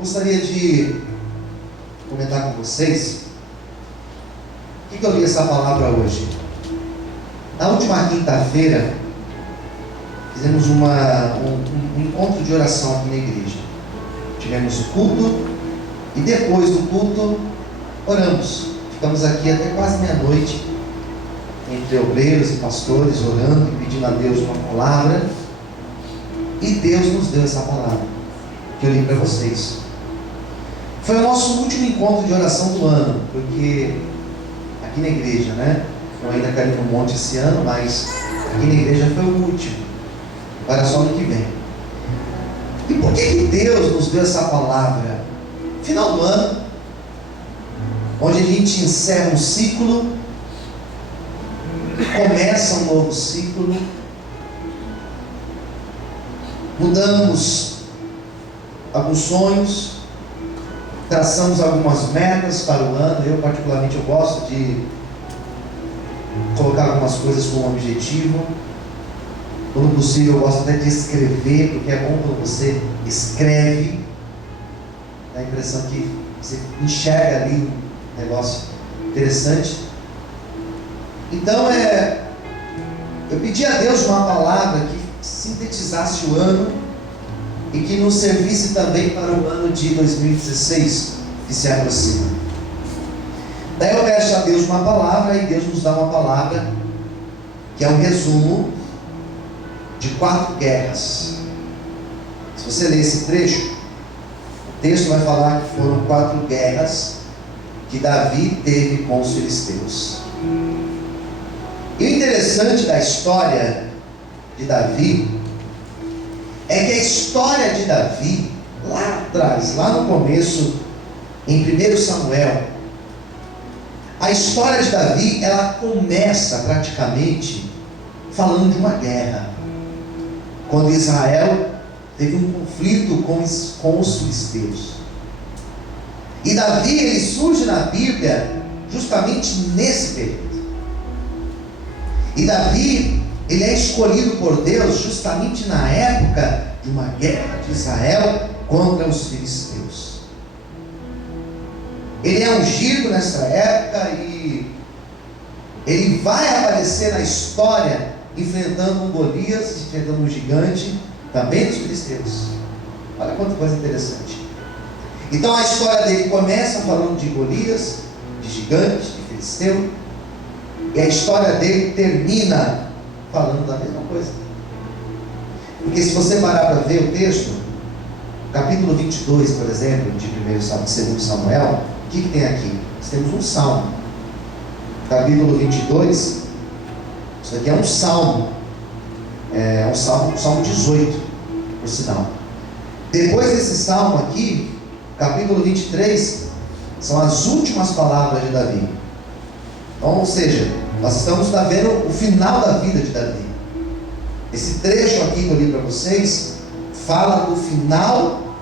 Gostaria de comentar com vocês o que eu li essa palavra hoje. Na última quinta-feira fizemos um encontro de oração aqui na igreja. Tivemos o culto e depois do culto oramos. Ficamos aqui até quase meia-noite, entre obreiros e pastores, orando e pedindo a Deus uma palavra. E Deus nos deu essa palavra que eu li para vocês. Foi o nosso último encontro de oração do ano, porque aqui na igreja, né? Eu ainda caí no monte esse ano, mas aqui na igreja foi o último. Agora só ano que vem. E por que Deus nos deu essa palavra? Final do ano, onde a gente encerra um ciclo, começa um novo ciclo, mudamos alguns sonhos, traçamos algumas metas para o ano. Eu particularmente gosto de colocar algumas coisas como objetivo. Quando possível eu gosto até de escrever, porque é bom quando você escreve, dá a impressão que você enxerga ali um negócio interessante. Então eu pedi a Deus uma palavra que sintetizasse o ano e que nos servisse também para o ano de 2016 que se aproxima. Daí eu peço a Deus uma palavra e Deus nos dá uma palavra que é um resumo de 4 guerras. Se você ler esse trecho, o texto vai falar que foram 4 guerras que Davi teve com os filisteus. E o interessante da história de Davi é que a história de Davi, lá atrás, lá no começo, em 1 Samuel, a história de Davi, ela começa praticamente falando de uma guerra, quando Israel teve um conflito com os filisteus. E Davi, ele surge na Bíblia justamente nesse período. E Davi, ele é escolhido por Deus justamente na época de uma guerra de Israel contra os filisteus. Ele é ungido nessa época e ele vai aparecer na história enfrentando um Golias, enfrentando um gigante, também dos filisteus. Olha quanta coisa interessante. Então a história dele começa falando de Golias, de gigante, de filisteu, e a história dele termina falando da mesma coisa. Porque se você parar para ver o texto, capítulo 22, por exemplo, de 2 Samuel, o que tem aqui? Nós temos um salmo. Capítulo 22, isso aqui é um salmo. É um salmo 18, por sinal. Depois desse salmo aqui, capítulo 23, são as últimas palavras de Davi. Então, ou seja, nós estamos vendo o final da vida de Davi. Esse trecho aqui que eu li para vocês fala do final,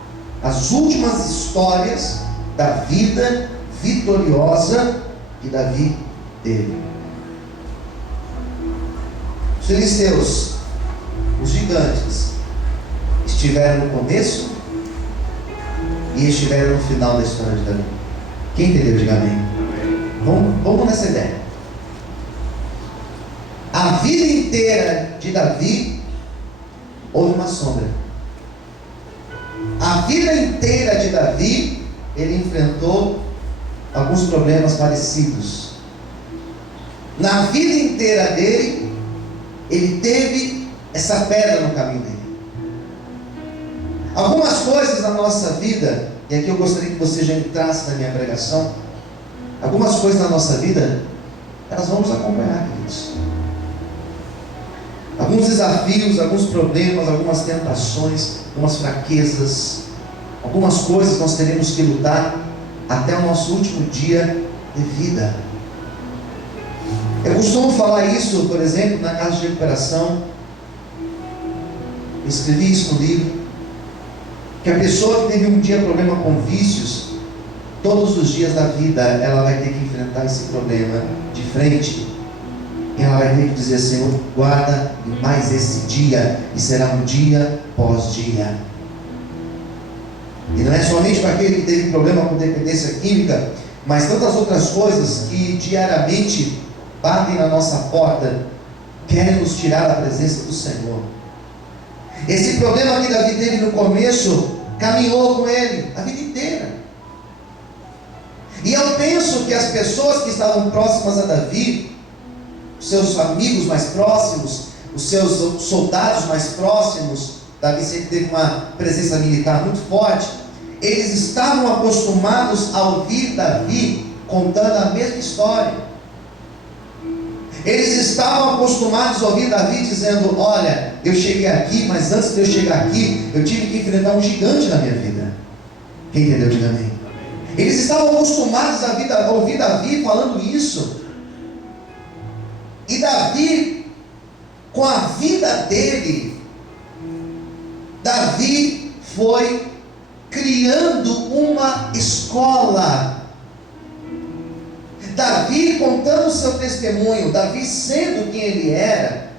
as últimas histórias da vida vitoriosa que Davi teve. Os filisteus, os gigantes, estiveram no começo e estiveram no final da história de Davi. Quem entendeu? Diga amém. Vamos nessa ideia. A vida inteira de Davi houve uma sombra. A vida inteira de Davi, ele enfrentou alguns problemas parecidos. Na vida inteira dele, ele teve essa pedra no caminho dele. Algumas coisas na nossa vida, e aqui eu gostaria que você já entrasse na minha pregação, algumas coisas na nossa vida, elas vão nos acompanhar, queridos. Alguns desafios, alguns problemas, algumas tentações, algumas fraquezas, algumas coisas nós teremos que lutar até o nosso último dia de vida. Eu costumo falar isso, por exemplo, na casa de recuperação. Eu escrevi isso no livro, que a pessoa que teve um dia problema com vícios, todos os dias da vida ela vai ter que enfrentar esse problema de frente. E ela vai ter que dizer: Senhor, guarda mais esse dia, e será um dia pós dia. E não é somente para aquele que teve problema com dependência química, mas tantas outras coisas que diariamente batem na nossa porta, querem nos tirar da presença do Senhor. Esse problema que Davi teve no começo, caminhou com ele a vida inteira. E eu penso que as pessoas que estavam próximas a Davi, os seus amigos mais próximos, os seus soldados mais próximos, Davi sempre teve uma presença militar muito forte, eles estavam acostumados a ouvir Davi contando a mesma história. Eles estavam acostumados a ouvir Davi dizendo: olha, eu cheguei aqui, mas antes de eu chegar aqui, eu tive que enfrentar um gigante na minha vida. Quem entendeu, diga amém. Eles estavam acostumados a ouvir Davi falando isso. E Davi, com a vida dele, Davi foi criando uma escola. Davi contando o seu testemunho, Davi sendo quem ele era,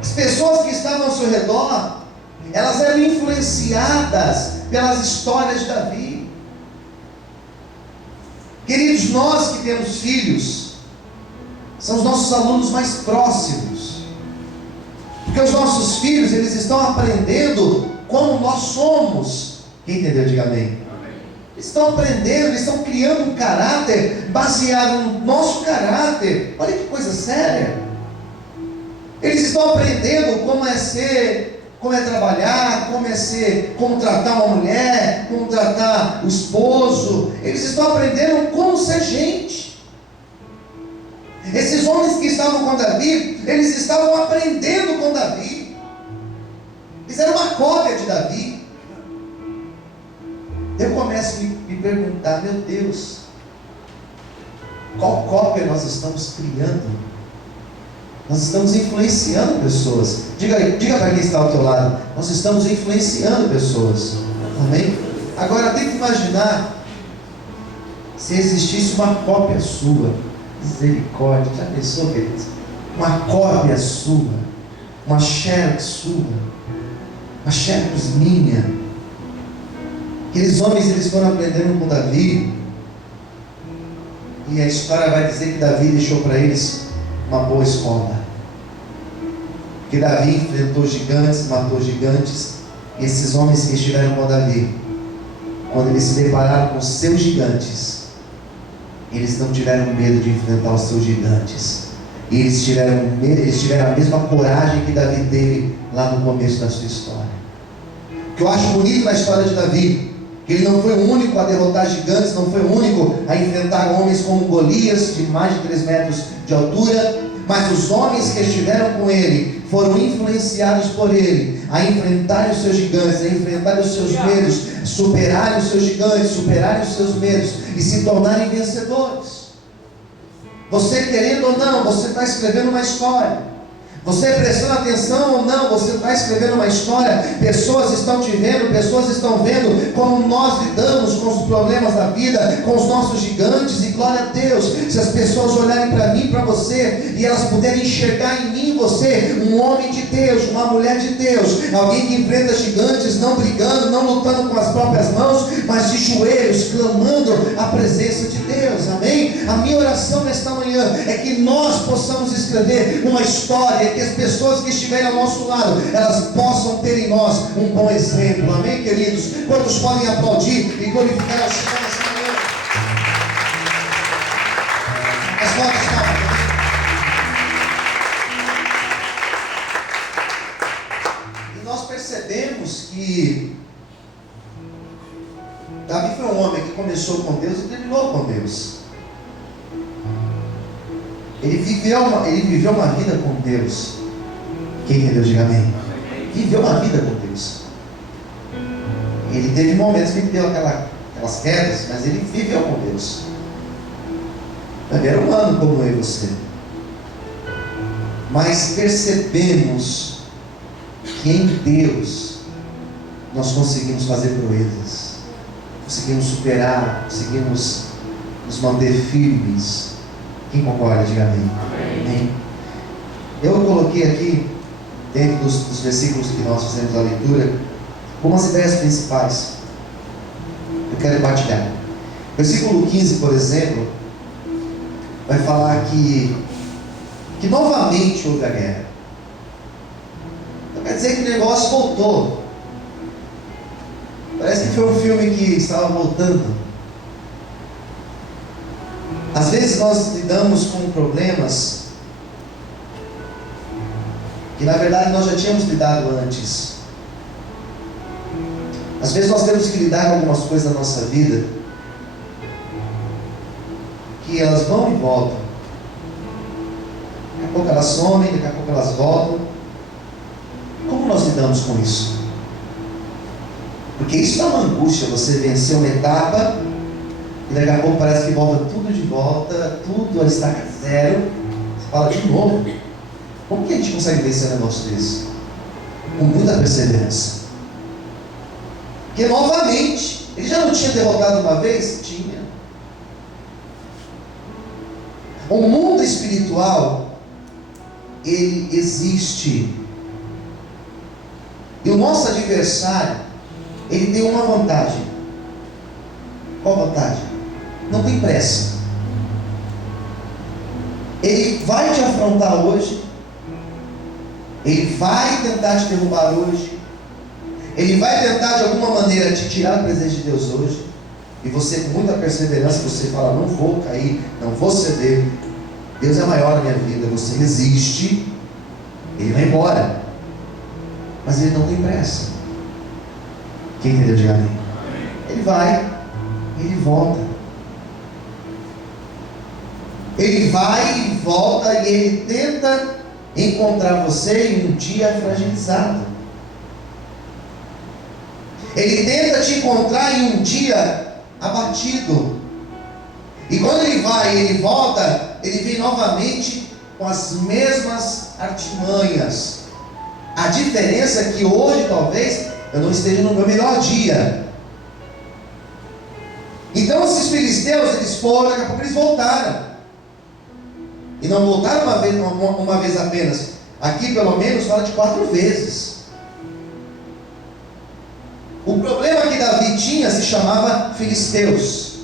as pessoas que estavam ao seu redor, elas eram influenciadas pelas histórias de Davi. Queridos, nós que temos filhos, são os nossos alunos mais próximos, porque os nossos filhos, eles estão aprendendo como nós somos. Quem entendeu, diga amém. Eles estão aprendendo, eles estão criando um caráter baseado no nosso caráter. Olha que coisa séria. Eles estão aprendendo como é ser, como é trabalhar, como tratar uma mulher, como tratar o esposo. Eles estão aprendendo como ser gente. Esses homens que estavam com Davi, eles estavam aprendendo com Davi. Eles eram uma cópia de Davi. Eu começo a me perguntar: meu Deus, qual cópia nós estamos criando? Nós estamos influenciando pessoas. Diga para quem está ao teu lado: nós estamos influenciando pessoas. Amém? Agora tenta imaginar se existisse uma cópia sua. Misericórdia, já pensou, queridos? Uma cópia sua, uma xerox sua, uma xerox minha. Aqueles homens, eles foram aprendendo com Davi, e a história vai dizer que Davi deixou para eles uma boa escola, que Davi enfrentou gigantes, matou gigantes. E esses homens que estiveram com Davi, quando eles se depararam com seus gigantes, eles não tiveram medo de enfrentar os seus gigantes. E eles tiveram a mesma coragem que Davi teve lá no começo da sua história. O que eu acho bonito na história de Davi, que ele não foi o único a derrotar gigantes, não foi o único a enfrentar homens como Golias, de mais de 3 metros de altura, mas os homens que estiveram com ele foram influenciados por ele a enfrentarem os seus gigantes, a enfrentarem os seus medos, superarem os seus gigantes, superarem os seus medos e se tornarem vencedores. Você querendo ou não, você está escrevendo uma história. Você prestando atenção ou não, você está escrevendo uma história. Pessoas estão te vendo, pessoas estão vendo como nós lidamos com os problemas da vida, com os nossos gigantes. E glória a Deus, se as pessoas olharem para mim, para você, e elas puderem enxergar em mim e você um homem de Deus, uma mulher de Deus, alguém que enfrenta gigantes, não brigando, não lutando com as próprias mãos, mas de joelhos, clamando a presença de Deus. Amém? A minha oração nesta manhã é que nós possamos escrever uma história, que as pessoas que estiverem ao nosso lado, elas possam ter em nós um bom exemplo. Amém, queridos? Quantos podem aplaudir e glorificar ao Senhor nessa manhã? As fotos estão. E nós percebemos que Davi foi um homem que começou com Deus e terminou com Deus. Ele viveu uma vida com Deus. Quem entendeu, diga amém. Viveu uma vida com Deus. Ele teve momentos que ele deu aquelas quedas, mas ele viveu com Deus. Ele era humano como eu e você. Mas percebemos que em Deus nós conseguimos fazer proezas, conseguimos superar, conseguimos nos manter firmes. Quem concorda, diga amém. Amém. Eu coloquei aqui, dentro dos versículos que nós fizemos a leitura, algumas ideias principais eu quero partilhar. Versículo 15, por exemplo, vai falar que novamente houve a guerra. Então quer dizer que o negócio voltou. Parece que foi um filme que estava voltando. Às vezes nós lidamos com problemas que na verdade nós já tínhamos lidado antes. Às vezes nós temos que lidar com algumas coisas da nossa vida que elas vão e voltam. Daqui a pouco elas somem, daqui a pouco elas voltam. Como nós lidamos com isso? Porque isso dá uma angústia, você vencer uma etapa e daqui a pouco parece que volta tudo de volta, tudo a estaca zero. Você fala de novo. Como que a gente consegue vencer um negócio desse? Com muita perseverança. Porque novamente, ele já não tinha derrotado uma vez? Tinha. O mundo espiritual, ele existe. E o nosso adversário, ele tem uma vantagem. Qual vantagem? Não tem pressa. Ele vai te afrontar hoje. Ele vai tentar te derrubar hoje. Ele vai tentar de alguma maneira te tirar da presença de Deus hoje. E você, com muita perseverança, você fala: não vou cair, não vou ceder. Deus é maior na minha vida. Você resiste. Ele vai embora. Mas ele não tem pressa. Quem entendeu, diga amém. Ele vai, ele volta. Ele vai e volta e ele tenta encontrar você em um dia fragilizado. Ele tenta te encontrar em um dia abatido. E quando ele vai e ele volta, ele vem novamente com as mesmas artimanhas. A diferença é que hoje talvez eu não esteja no meu melhor dia. Então esses filisteus, eles foram, daqui a pouco eles voltaram. E não voltaram uma vez apenas. Aqui pelo menos fala de 4 vezes. O problema que Davi tinha se chamava filisteus.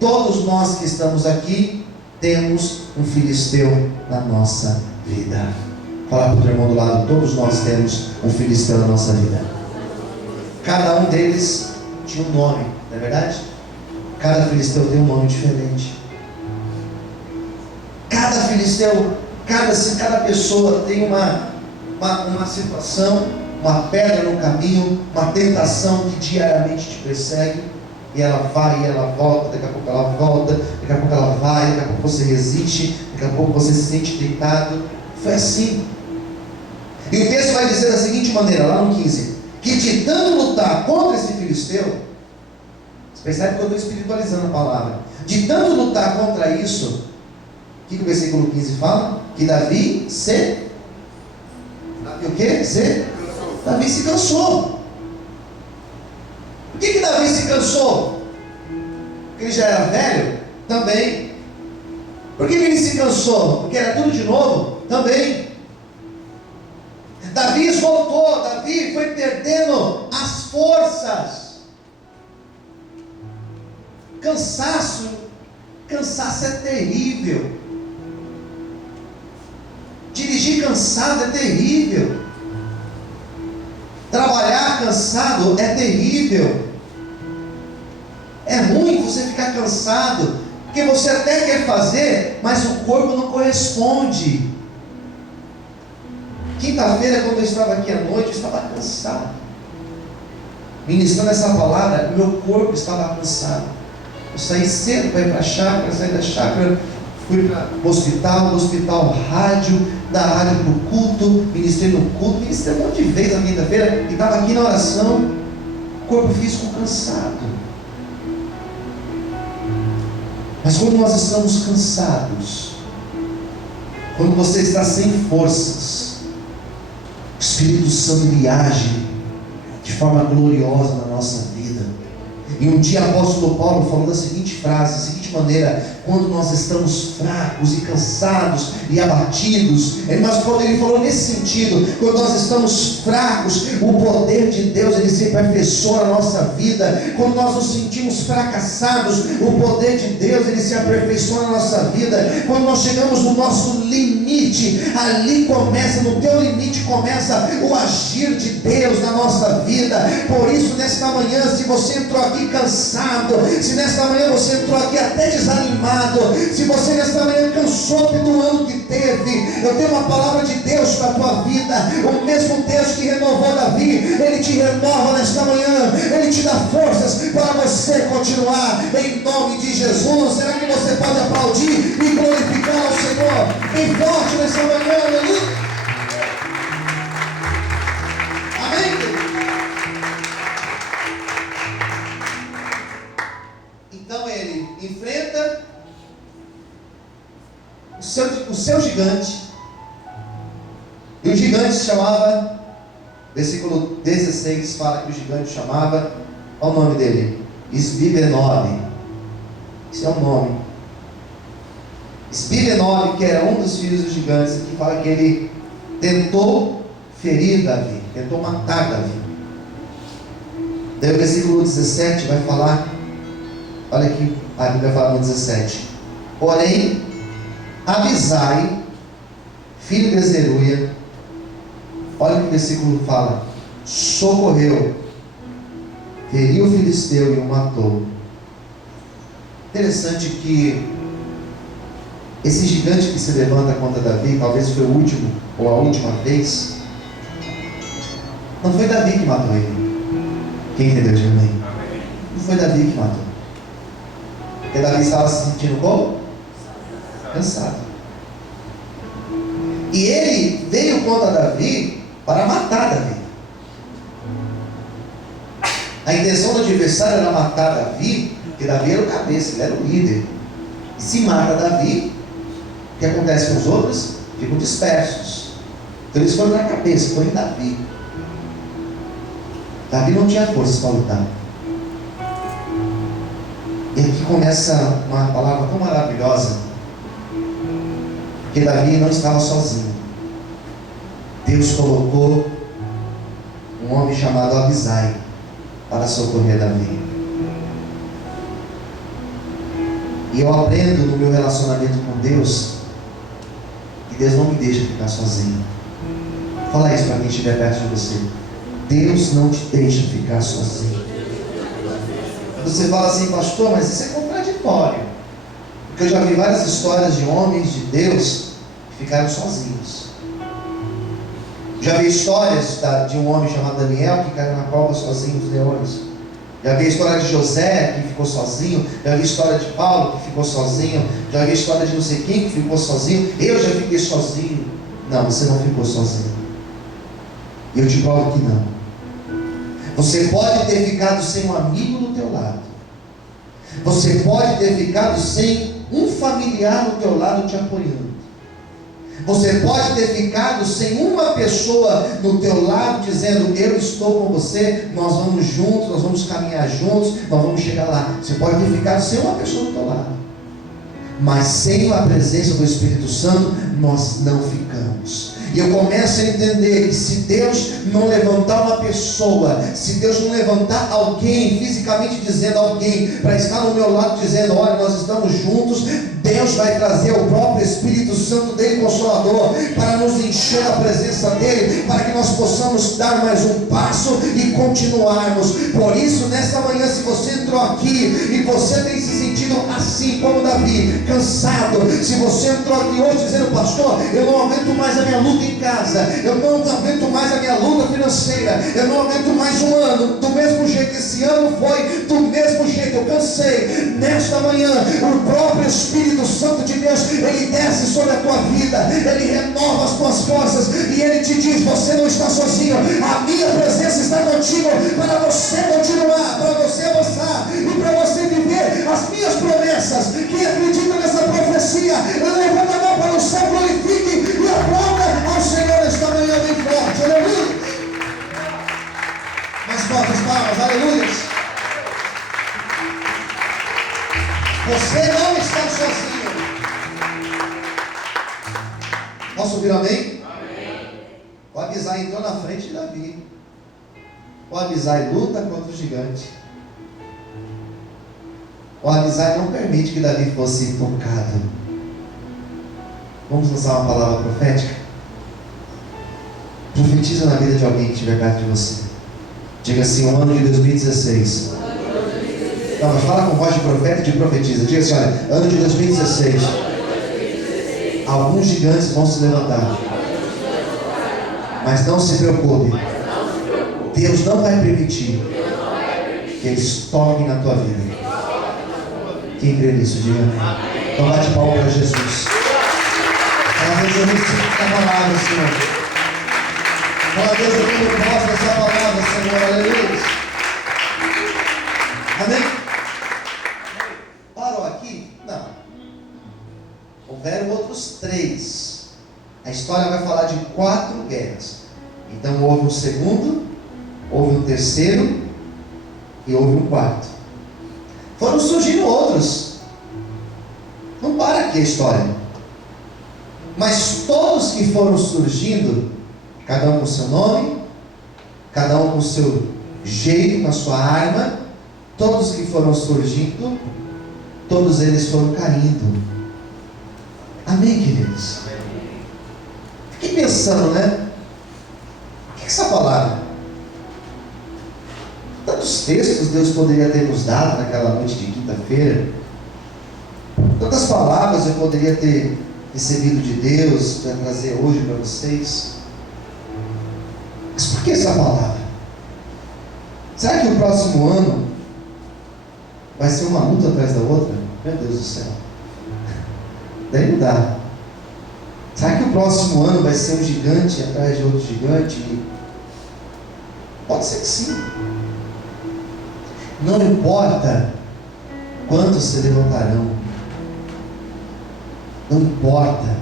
Todos nós que estamos aqui temos um filisteu na nossa vida. Fala para o teu irmão do lado: todos nós temos um filisteu na nossa vida. Cada um deles tinha um nome, não é verdade? Cada filisteu tem um nome diferente. Cada filisteu, cada pessoa tem uma situação, uma pedra no caminho, uma tentação que diariamente te persegue. E ela vai, e ela volta, daqui a pouco ela volta, daqui a pouco ela vai, daqui a pouco você resiste, daqui a pouco você se sente deitado. Foi assim. E o texto vai dizer da seguinte maneira, lá no 15: que de tanto lutar contra esse filisteu, você percebe que eu estou espiritualizando a palavra, de tanto lutar contra isso, o que o versículo 15 fala? Que Davi se cansou. Por que Davi se cansou? Porque ele já era velho? Também. Por que ele se cansou? Porque era tudo de novo? Também. Davi esgotou, Davi foi perdendo as forças. Cansaço é terrível. Dirigir cansado é terrível. Trabalhar cansado é terrível. É ruim você ficar cansado, porque você até quer fazer, mas o corpo não corresponde. Quinta-feira, quando eu estava aqui à noite, eu estava cansado. Ministrando essa palavra, meu corpo estava cansado. Eu saí cedo para ir para a chácara, saí da chácara, fui para o hospital, do hospital rádio, da rádio para o culto, ministrei no culto, ministrei um monte de vezes na quinta-feira, e estava aqui na oração, corpo físico cansado. Mas quando nós estamos cansados, quando você está sem forças, o Espírito Santo ele age de forma gloriosa na nossa vida. E um dia o apóstolo Paulo falou da seguinte frase, da seguinte maneira, quando nós estamos fracos e cansados e abatidos. Mas quando ele falou nesse sentido, quando nós estamos fracos, o poder de Deus, ele se aperfeiçoa na nossa vida. Quando nós nos sentimos fracassados, o poder de Deus, ele se aperfeiçoa na nossa vida. Quando nós chegamos no nosso limite, ali começa, no teu limite começa o agir de Deus na nossa vida. Por isso, nesta manhã, se você entrou aqui cansado, se nesta manhã você entrou aqui até desanimado, se você nesta manhã cansou do ano que teve, eu tenho uma palavra de Deus para a tua vida. O mesmo Deus que renovou Davi, ele te renova nesta manhã, ele te dá forças para você continuar, em nome de Jesus. Será que você pode aplaudir e glorificar ao Senhor bem forte nesta manhã? Aleluia. Amém? Então ele enfrenta o seu gigante, e o gigante se chamava, versículo 16 fala que o gigante chamava, qual o nome dele? Esbibenob. Esse é o nome. Esbibenob, que era um dos filhos dos gigantes, que fala que ele tentou ferir Davi, tentou matar Davi. Daí o versículo 17 vai falar, olha aqui, a Bíblia fala no 17: porém, Abisai, filho de Zeruia, olha o que o versículo fala, socorreu, feriu o filisteu e o matou. Interessante que esse gigante que se levanta contra Davi, talvez foi o último ou a última vez, não foi Davi que matou ele. Quem entendeu de mim? Não foi Davi que matou, porque Davi estava se sentindo como? Cansado. E ele veio contra Davi para matar Davi. A intenção do adversário era matar Davi, porque Davi era o cabeça, ele era o líder. E se mata Davi, o que acontece com os outros? Ficam dispersos. Então eles foram na cabeça, foram em Davi. Davi não tinha forças para lutar. E aqui começa uma palavra tão maravilhosa, porque Davi não estava sozinho. Deus colocou um homem chamado Abisai para socorrer Davi. E eu aprendo no meu relacionamento com Deus que Deus não me deixa ficar sozinho. Fala isso para quem estiver perto de você. Deus não te deixa ficar sozinho. Você fala assim, pastor, mas isso é contraditório, porque eu já vi várias histórias de homens de Deus que ficaram sozinhos. Já vi histórias de um homem chamado Daniel que caiu na cova sozinho dos leões. Já vi a história de José que ficou sozinho. Já vi a história de Paulo que ficou sozinho. Já vi a história de não sei quem que ficou sozinho. Eu já fiquei sozinho. Não, você não ficou sozinho. E eu te provo que não. Você pode ter ficado sem um amigo do teu lado. Você pode ter ficado sem um familiar do teu lado te apoiando. Você pode ter ficado sem uma pessoa no teu lado dizendo, eu estou com você, nós vamos juntos, nós vamos caminhar juntos, nós vamos chegar lá. Você pode ter ficado sem uma pessoa do teu lado, mas sem a presença do Espírito Santo, nós não ficamos. E eu começo a entender que se Deus não levantar uma pessoa, se Deus não levantar alguém, fisicamente dizendo alguém, para estar no meu lado dizendo, olha, nós estamos juntos, Deus vai trazer o próprio Espírito Santo dele, Consolador, para nos encher da presença dele, para que nós possamos dar mais um passo e continuarmos. Por isso, nesta manhã, se você entrou aqui e você tem se sentido assim como Davi, cansado, se você entrou aqui hoje dizendo, pastor, eu não aguento mais a minha luta em casa, eu não aguento mais a minha luta financeira, eu não aguento mais um ano, do mesmo jeito, esse ano foi do mesmo jeito, eu cansei. Nesta manhã, o próprio Espírito Santo de Deus, ele desce sobre a tua vida, ele renova as tuas forças, e ele te diz, você não está sozinho, a minha presença está contigo, para você continuar, para você avançar, e para você viver as minhas promessas. Quem acredita nessa profecia, levanta a mão para o céu, glorifique e aplauda ao Senhor esta manhã bem forte, aleluia. Mais fortes palmas, aleluia. Você não está sozinho. Posso ouvir amém? O Abisai entrou na frente de Davi. O Abisai luta contra o gigante. O Abisai não permite que Davi fosse tocado. Vamos lançar uma palavra profética? Profetiza na vida de alguém que estiver perto de você. Diga assim: o ano de 2016. Não, mas fala com voz de profeta e de profetiza. Diga assim: olha, ano de 2016. Alguns gigantes vão se levantar. Mas não se preocupe. Deus não vai permitir que eles toquem na tua vida. Quem crê nisso, diga amém. Então bate palma para Jesus. Fala, Deus, eu recebo essa palavra, Senhor. Fala, Deus, eu tenho posse dessa palavra, Senhor. Aleluia. Amém? Parou aqui? Não. Houveram outros 3. A história vai falar de 4 guerras. Então houve um segundo, houve um terceiro e houve um quarto. Foram surgindo outros. Não para aqui a história. Mas todos que foram surgindo, cada um com seu nome, cada um com seu jeito, com a sua arma, todos que foram surgindo, todos eles foram caindo. Amém, queridos? Fiquei pensando, né? O que é essa palavra? Tantos textos Deus poderia ter nos dado naquela noite de quinta-feira. Tantas palavras eu poderia ter recebido de Deus para trazer hoje para vocês. Mas por que essa palavra? Será que o próximo ano vai ser uma luta atrás da outra? Meu Deus do céu. Daí não dá. Será que o próximo ano vai ser um gigante atrás de outro gigante? Pode ser que sim. Não importa quantos se levantarão. Não importa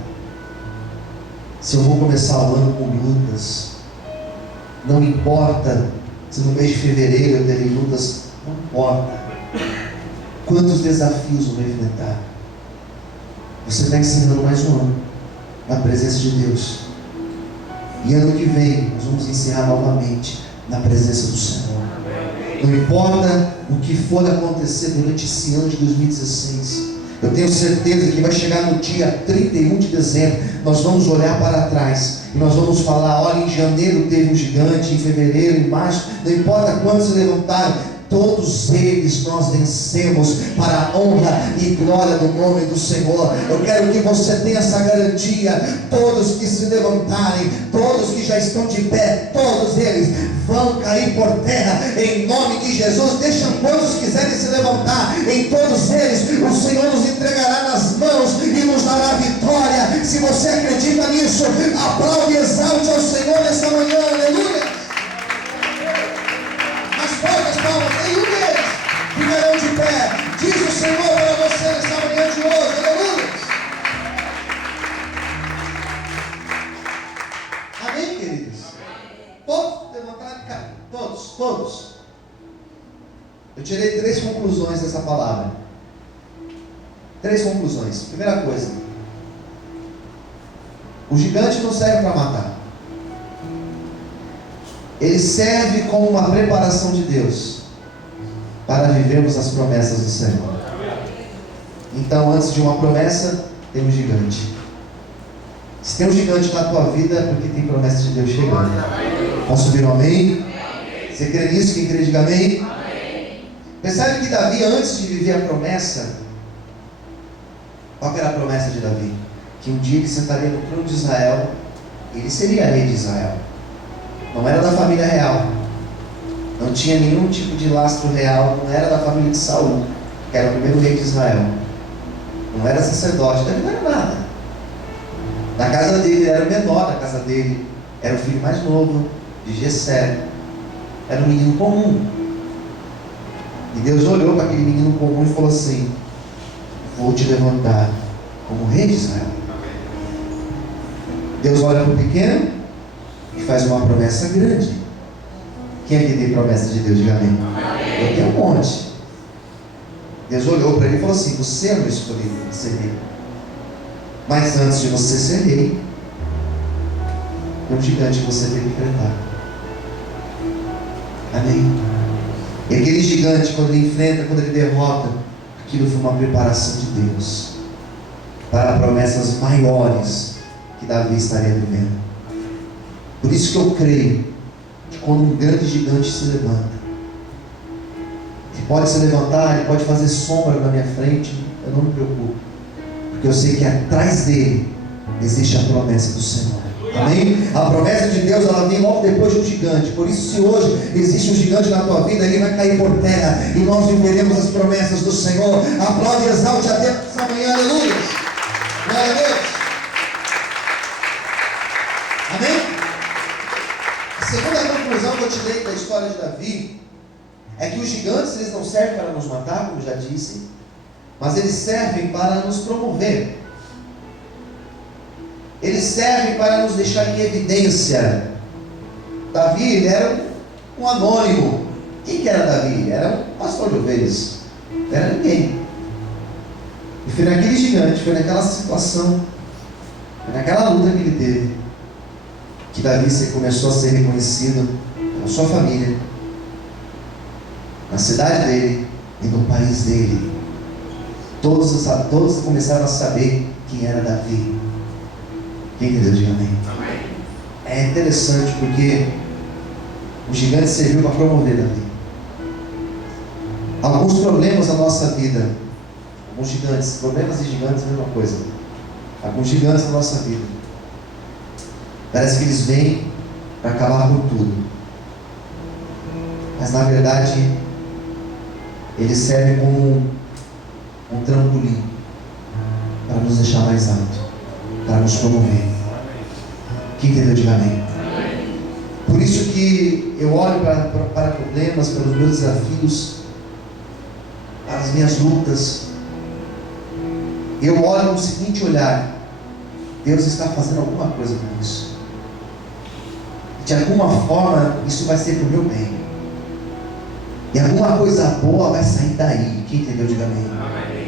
se eu vou começar o ano com lutas. Não importa se no mês de fevereiro eu terei lutas. Não importa quantos desafios eu vou enfrentar. Você está ensinando mais um ano na presença de Deus. E ano que vem nós vamos encerrar novamente na presença do Senhor. Não importa o que for acontecer durante esse ano de 2016, eu tenho certeza que vai chegar no dia 31 de dezembro, nós vamos olhar para trás e nós vamos falar: olha, em janeiro teve um gigante, em fevereiro, em março, não importa quantos se levantaram, todos eles nós vencemos para a honra e glória do nome do Senhor. Eu quero que você tenha essa garantia. Todos que se levantarem, todos que já estão de pé, todos eles vão cair por terra em nome de Jesus. Deixa quantos quiserem se levantar, em todos eles o Senhor nos entregará nas mãos e nos dará vitória. Se você acredita nisso, aplaude e exalte ao Senhor nessa manhã. Aleluia. As palmas, nenhum deles ficarão de pé. Diz o Senhor para você nessa manhã de hoje. Aleluia. Amém, queridos? Todos levantaram e caíram. Todos. Eu tirei 3 conclusões dessa palavra. 3 conclusões. Primeira coisa: o gigante não serve para matar. Ele serve como uma preparação de Deus para vivermos as promessas do Senhor. Então, antes de uma promessa, tem um gigante. Se tem um gigante na tua vida, é porque tem promessa de Deus chegando. Posso ouvir um amém? Você crê nisso? Quem crê, diga amém. Percebe que Davi, antes de viver a promessa, qual era a promessa de Davi? Que um dia ele sentaria no trono de Israel, ele seria rei de Israel. Não era da família real, não tinha nenhum tipo de lastro real, não era da família de Saul, que era o primeiro rei de Israel, não era sacerdote, não era nada. Na casa dele, ele era o menor da casa dele, era o filho mais novo de Jessé, era um menino comum. E Deus olhou para aquele menino comum e falou assim: vou te levantar como rei de Israel. Deus olha para o pequeno e faz uma promessa grande. Quem aqui tem promessa de Deus? Diga amém. Eu tenho um monte. Deus olhou para ele e falou assim: você é meu escolhido para ser rei. Mas antes de você ser rei, tem um gigante que você tem que enfrentar. Amém? E aquele gigante, quando ele enfrenta, quando ele derrota, aquilo foi uma preparação de Deus para promessas maiores que Davi estaria vivendo. Por isso que eu creio que quando um grande gigante se levanta, ele pode se levantar, ele pode fazer sombra na minha frente, eu não me preocupo, porque eu sei que atrás dele existe a promessa do Senhor. Amém? A promessa de Deus, ela vem logo depois de um gigante. Por isso, se hoje existe um gigante na tua vida, ele vai cair por terra e nós viveremos as promessas do Senhor. Aplaude e exalte a Deus essa manhã, aleluia. Glória a Deus. Amém? A segunda conclusão que eu tirei da história de Davi é que os gigantes, eles não servem para nos matar, como já disse, mas eles servem para nos promover. Eles servem para nos deixar em evidência. Davi, ele era um anônimo. Quem que era Davi? Ele era um pastor de ovelhas. Não era ninguém. E foi naquele gigante, foi naquela situação, foi naquela luta que ele teve, que Davi começou a ser reconhecido pela sua família, na cidade dele e no país dele. Todos começaram a saber quem era Davi. Quem entendeu? Diga amém. É interessante porque o gigante serviu para promover Davi. Alguns problemas da nossa vida, alguns gigantes, problemas e gigantes é a mesma coisa. Alguns gigantes da nossa vida, parece que eles vêm para acabar com tudo, mas na verdade eles servem como um trampolim para nos deixar mais alto, para nos promover. Quem entendeu, diga amém. Por isso que eu olho para problemas, para os meus desafios, para as minhas lutas. Eu olho com o seguinte olhar: Deus está fazendo alguma coisa com isso. De alguma forma isso vai ser para o meu bem. E alguma coisa boa vai sair daí. Quem entendeu, diga amém.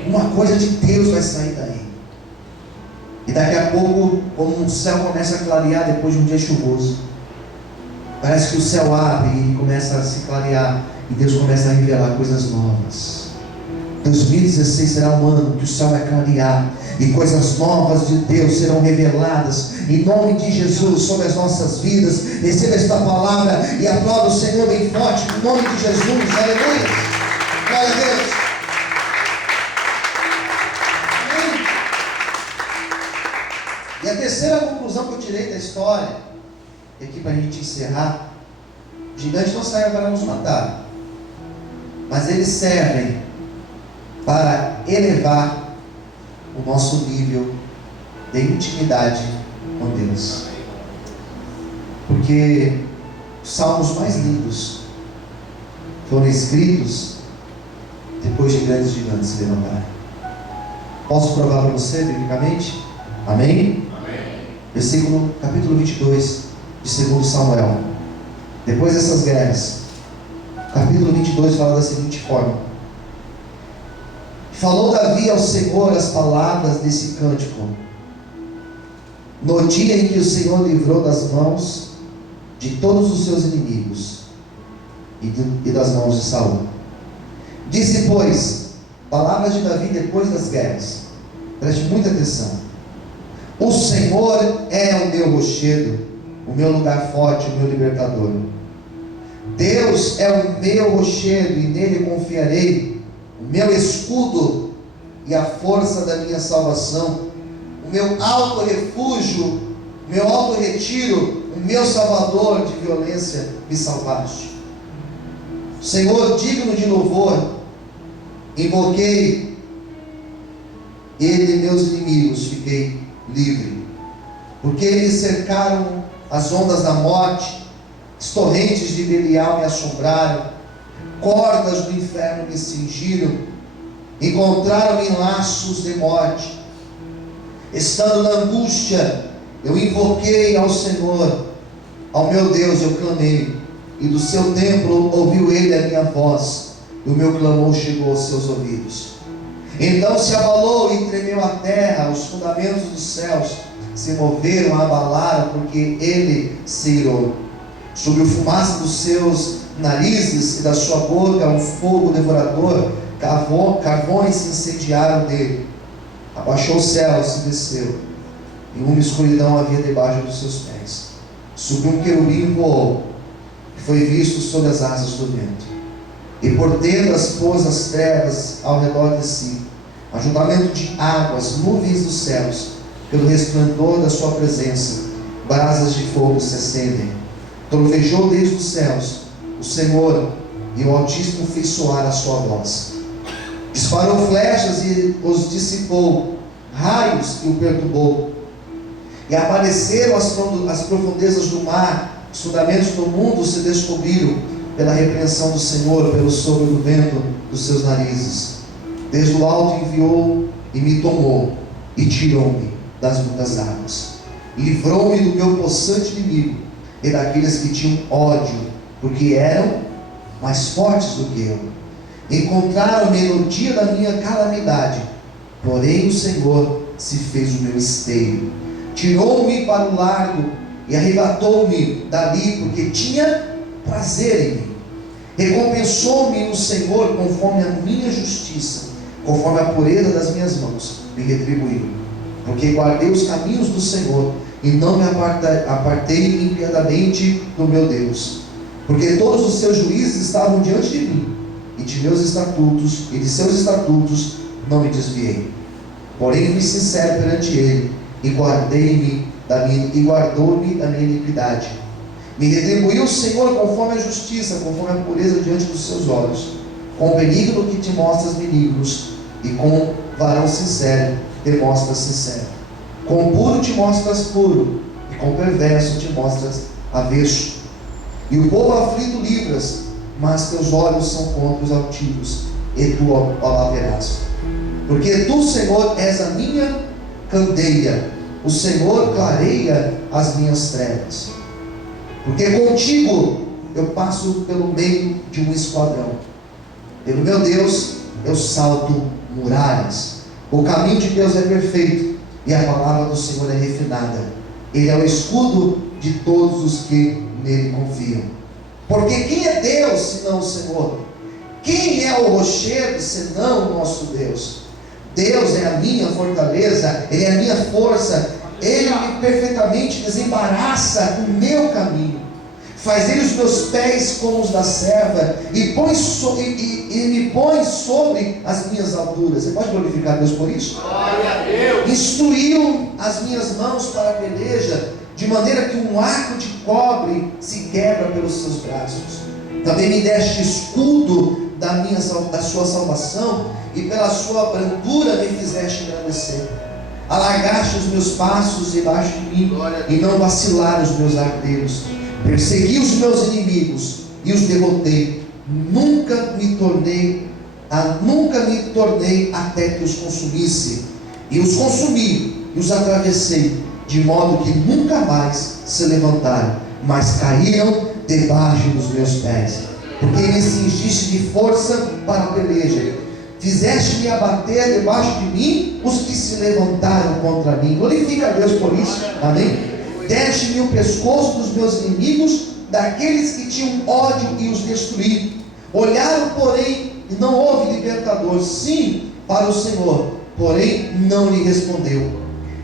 Uma coisa de Deus vai sair daí. E daqui a pouco, como o céu começa a clarear depois de um dia chuvoso, parece que o céu abre e começa a se clarear, e Deus começa a revelar coisas novas. 2016 será um ano que o céu vai clarear e coisas novas de Deus serão reveladas em nome de Jesus sobre as nossas vidas. Receba esta palavra e aplauda o Senhor bem forte em nome de Jesus. Aleluia. Glória a Deus. E a terceira conclusão que eu tirei da história, e aqui para a gente encerrar: os gigantes não servem para nos matar, mas eles servem para elevar o nosso nível de intimidade com Deus. Porque os salmos mais lindos foram escritos depois de grandes gigantes se levantarem. Posso provar para você biblicamente? Amém? Versículo, capítulo 22 de 2 Samuel. Depois dessas guerras, capítulo 22 fala da seguinte forma: falou Davi ao Senhor as palavras desse cântico no dia em que o Senhor livrou das mãos de todos os seus inimigos e das mãos de Saul. Disse, pois, palavras de Davi depois das guerras. Preste muita atenção. O Senhor é o meu rochedo, o meu lugar forte, o meu libertador. Deus é o meu rochedo e nele confiarei, o meu escudo e a força da minha salvação, o meu alto refúgio, o meu alto retiro, o meu salvador, de violência me salvaste. Senhor, digno de louvor, invoquei ele e meus inimigos, fiquei livre, porque eles cercaram as ondas da morte, as torrentes de Belial me assombraram, cordas do inferno me cingiram, encontraram-me em laços de morte. Estando na angústia, eu invoquei ao Senhor, ao meu Deus eu clamei, e do seu templo ouviu ele a minha voz. e o meu clamor chegou aos seus ouvidos. Então se abalou e tremeu a terra, os fundamentos dos céus se moveram, abalaram, porque ele se irou. Sobre o fumaça dos seus narizes e da sua boca um fogo devorador, carvões se incendiaram dele. Abaixou os céus e desceu, e uma escuridão havia debaixo dos seus pés. Subiu um querubim e voou, e foi visto sob as asas do vento. E por tendas pôs as trevas ao redor de si, ajuntamento de águas, nuvens dos céus, pelo resplendor da sua presença, brasas de fogo se acendem. Trovejou desde os céus o Senhor, e o Altíssimo fez soar a sua voz. Disparou flechas e os dissipou, raios e o perturbou. E apareceram as profundezas do mar, os fundamentos do mundo se descobriram pela repreensão do Senhor, pelo sopro do vento dos seus narizes. Desde o alto enviou e me tomou, e tirou-me das muitas águas. Livrou-me do meu possante inimigo e daqueles que tinham ódio, porque eram mais fortes do que eu. Encontraram-me no dia da minha calamidade, porém o Senhor se fez o meu esteio. Tirou-me para o largo e arrebatou-me dali, porque tinha prazer em mim. Recompensou-me o Senhor conforme a minha justiça, conforme a pureza das minhas mãos me retribuiu. Porque guardei os caminhos do Senhor e não me apartei impiedamente do meu Deus. Porque todos os seus juízes estavam diante de mim, e de meus estatutos e de seus estatutos não me desviei. Porém fui sincero perante ele, e guardou-me da minha iniquidade. Me retribuiu o Senhor conforme a justiça, conforme a pureza diante dos seus olhos. Com o benigno que te mostras benignos, e com varão sincero te mostras sincero. Com puro te mostras puro, e com perverso te mostras avesso. E o povo aflito livras, mas teus olhos são contra os altivos, e tu abaterás. Porque tu, Senhor, és a minha candeia, o Senhor clareia as minhas trevas. Porque contigo eu passo pelo meio de um esquadrão. Pelo meu Deus eu salto muralhas. O caminho de Deus é perfeito, e a palavra do Senhor é refinada. Ele é o escudo de todos os que nele confiam. Porque quem é Deus senão o Senhor? Quem é o rochedo senão o nosso Deus? Deus é a minha fortaleza, Ele é a minha força, Ele perfeitamente desembaraça o meu caminho, faz Ele os meus pés como os da serva, e me põe sobre as minhas alturas. Você pode glorificar a Deus por isso? Glória a Deus. Instruiu as minhas mãos para a peleja, de maneira que um arco de cobre se quebra pelos seus braços. Também me deste escudo da sua salvação, e pela sua brandura me fizeste engrandecer. Alargaste os meus passos debaixo de mim, e não vacilaram os meus arqueiros. Persegui os meus inimigos e os derrotei. Nunca me tornei até que os consumisse. E os consumi e os atravessei, de modo que nunca mais se levantaram, mas caíram debaixo dos meus pés. Porque me cingiste de força para a peleja, fizeste-me abater debaixo de mim os que se levantaram contra mim. Glorifica a Deus por isso, amém? Deste-me o pescoço dos meus inimigos, daqueles que tinham ódio, e os destruí. Olharam, porém, e não houve libertador, sim, para o Senhor, porém não lhe respondeu.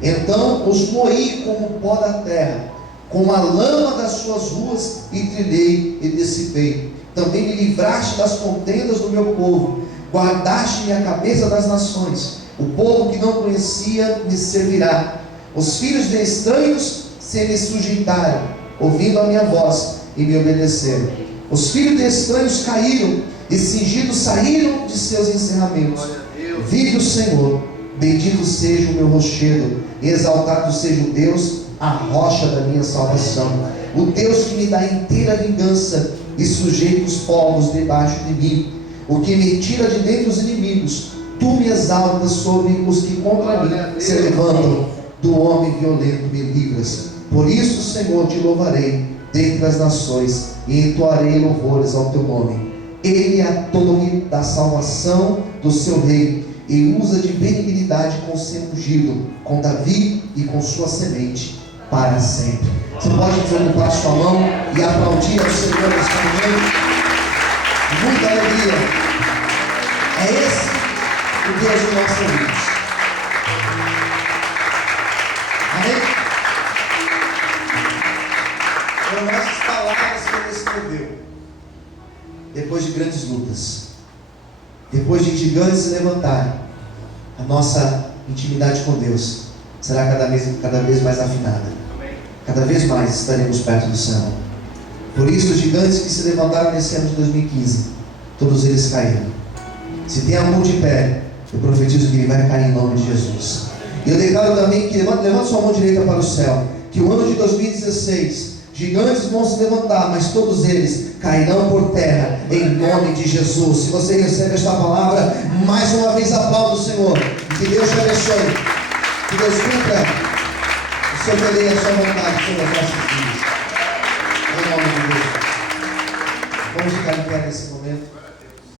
Então os moí como o pó da terra, com a lama das suas ruas, e trilhei e dissipei. Também me livraste das contendas do meu povo, guardaste-me a cabeça das nações. O povo que não conhecia me servirá. Os filhos de estranhos se me sujeitaram, ouvindo a minha voz, e me obedeceram. Os filhos de estranhos caíram, e cingidos saíram de seus encerramentos. Vive o Senhor, bendito seja o meu rochedo, e exaltado seja o Deus, a rocha da minha salvação. O Deus que me dá inteira vingança, e sujeita os povos debaixo de mim. O que me tira de dentre os inimigos, tu me exaltas sobre os que contra mim se levantam. Do homem violento me livras. Por isso, Senhor, te louvarei dentre as nações, e entoarei louvores ao teu nome. Ele é a torre da salvação do seu rei, e usa de benignidade com o seu ungido, com Davi e com sua semente, para sempre. Você pode desocupar sua mão e aplaudir ao Senhor neste momento. Muita alegria. É esse o Deus que nós servimos. Amém? Foram essas palavras que ele escreveu depois de grandes lutas, depois de gigantes se levantarem. A nossa intimidade com Deus será cada vez mais afinada. Cada vez mais estaremos perto do céu. Por isso, os gigantes que se levantaram nesse ano de 2015, todos eles caíram. Se tem algum de pé, eu profetizo que ele vai cair em nome de Jesus. E eu declaro também que, levanta sua mão direita para o céu, que o ano de 2016, gigantes vão se levantar, mas todos eles cairão por terra, em nome de Jesus. Se você recebe esta palavra, mais uma vez aplauda o Senhor. E que Deus te abençoe. Que Deus cumpra o seu poder e a sua vontade sobre as nossas vidas. Em nome de Deus. Vamos ficar em pé nesse momento.